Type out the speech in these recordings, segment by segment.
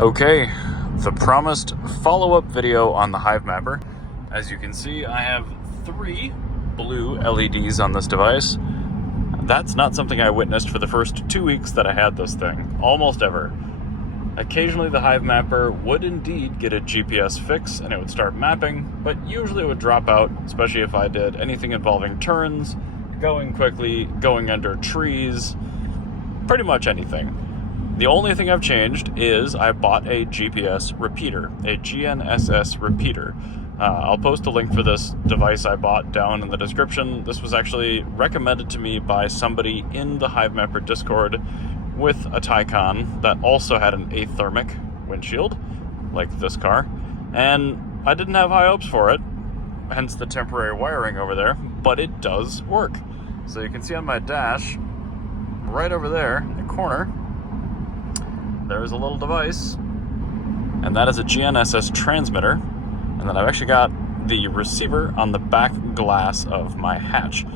Okay, the promised follow-up video on the Hivemapper. As you can see, I have 3 blue LEDs on this device. That's not something I witnessed for the first 2 weeks that I had this thing, almost ever. Occasionally the Hivemapper would indeed get a GPS fix and it would start mapping, but usually it would drop out, especially if I did anything involving turns, going quickly, going under trees, pretty much anything. The only thing I've changed is I bought a GPS repeater, a GNSS repeater. I'll post a link for this device I bought down in the description. This was actually recommended to me by somebody in the Hivemapper Discord with a Taycan that also had an Athermic windshield, like this car, and I didn't have high hopes for it, hence the temporary wiring over there, but it does work. So you can see on my dash, right over there in the corner, there's a little device, and that is a GNSS transmitter, and then I've actually got the receiver on the back glass of my hatch.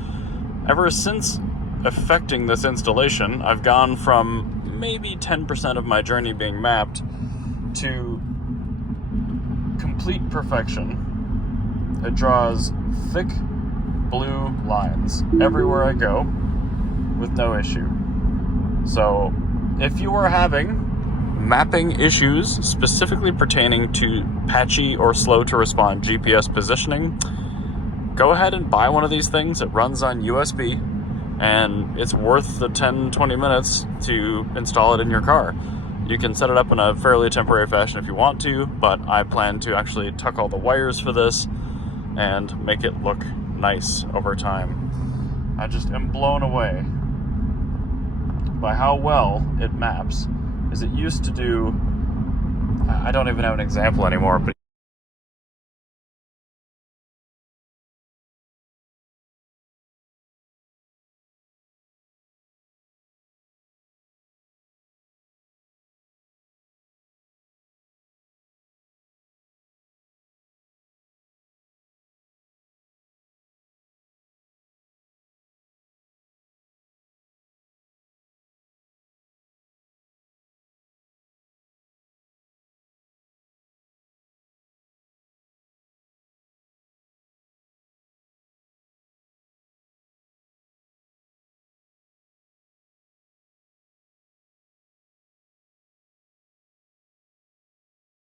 Ever since effecting this installation, I've gone from maybe 10% of my journey being mapped to complete perfection. It draws thick blue lines everywhere I go with no issue. So if you are having mapping issues specifically pertaining to patchy or slow to respond GPS positioning, go ahead and buy one of these things. It runs on USB and it's worth the 10-20 minutes to install it in your car. You can set it up in a fairly temporary fashion if you want to, but I plan to actually tuck all the wires for this and make it look nice over time. I just am blown away by how well it maps. As it used to do, I don't even have an example anymore, but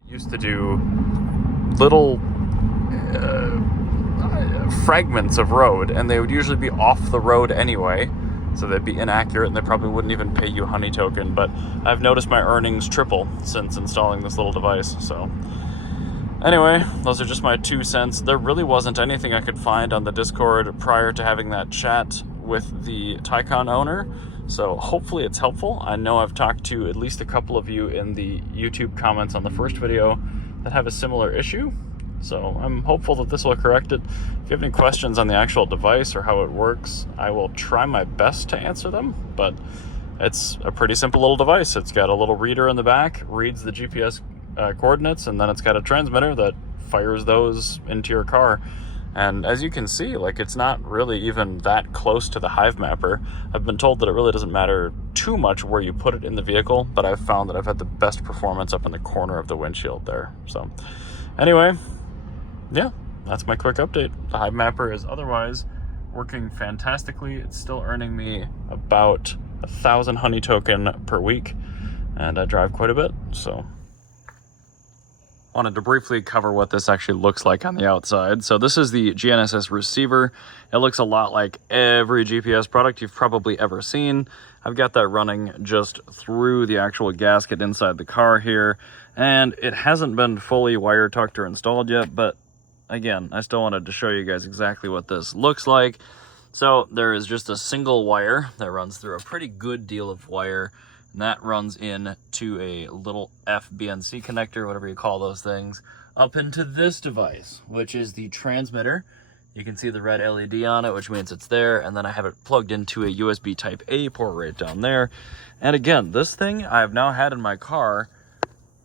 used to do little fragments of road, and they would usually be off the road anyway, so they'd be inaccurate and they probably wouldn't even pay you honey token. But I've noticed my earnings triple since installing this little device. So anyway, those are just my 2 cents. There really wasn't anything I could find on the Discord prior to having that chat with the Taycan owner, so hopefully it's helpful. I know I've talked to at least a couple of you in the YouTube comments on the first video that have a similar issue, so I'm hopeful that this will correct it. If you have any questions on the actual device or how it works, I will try my best to answer them, but it's a pretty simple little device. It's got a little reader in the back, reads the GPS coordinates, and then it's got a transmitter that fires those into your car. And as you can see, like, it's not really even that close to the Hivemapper. I've been told that it really doesn't matter too much where you put it in the vehicle, but I've found that I've had the best performance up in the corner of the windshield there. So anyway, yeah, that's my quick update. The Hivemapper is otherwise working fantastically. It's still earning me about 1,000 honey token per week, and I drive quite a bit, so wanted to briefly cover what this actually looks like on the outside. So this is the GNSS receiver. It looks a lot like every GPS product you've probably ever seen. I've got that running just through the actual gasket inside the car here, and it hasn't been fully wire tucked or installed yet, but again, I still wanted to show you guys exactly what this looks like. So there is just a single wire that runs through a pretty good deal of wire, and that runs in to a little FBNC connector, whatever you call those things, up into this device, which is the transmitter. You can see the red LED on it, which means it's there, and then I have it plugged into a USB type A port right down there. And again, this thing I've now had in my car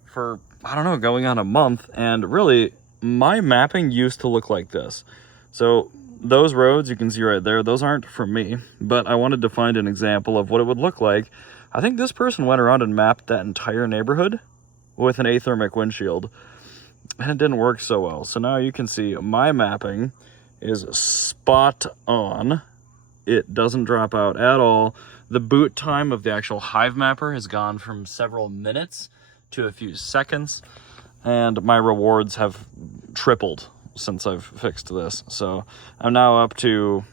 for, I don't know, going on a month, and really, my mapping used to look like this. So those roads you can see right there, those aren't for me, but I wanted to find an example of what it would look like. I think this person went around and mapped that entire neighborhood with an Athermic windshield, and it didn't work so well. So now you can see my mapping is spot on. It doesn't drop out at all. The boot time of the actual Hivemapper has gone from several minutes to a few seconds, and my rewards have tripled since I've fixed this. So I'm now up to,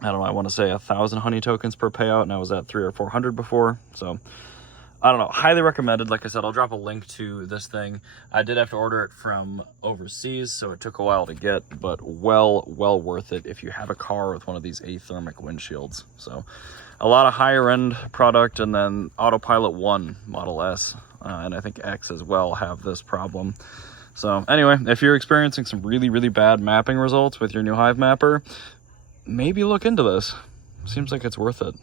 I don't know, I want to say 1,000 honey tokens per payout, and I was at 300 or 400 before. So I don't know, highly recommended. Like I said, I'll drop a link to this thing. I did have to order it from overseas, so it took a while to get, but well worth it if you have a car with one of these Athermic windshields. So a lot of higher end product, and then Autopilot 1 Model S, and I think X as well have this problem. So anyway, if you're experiencing some really bad mapping results with your new Hivemapper, maybe look into this. Seems like it's worth it.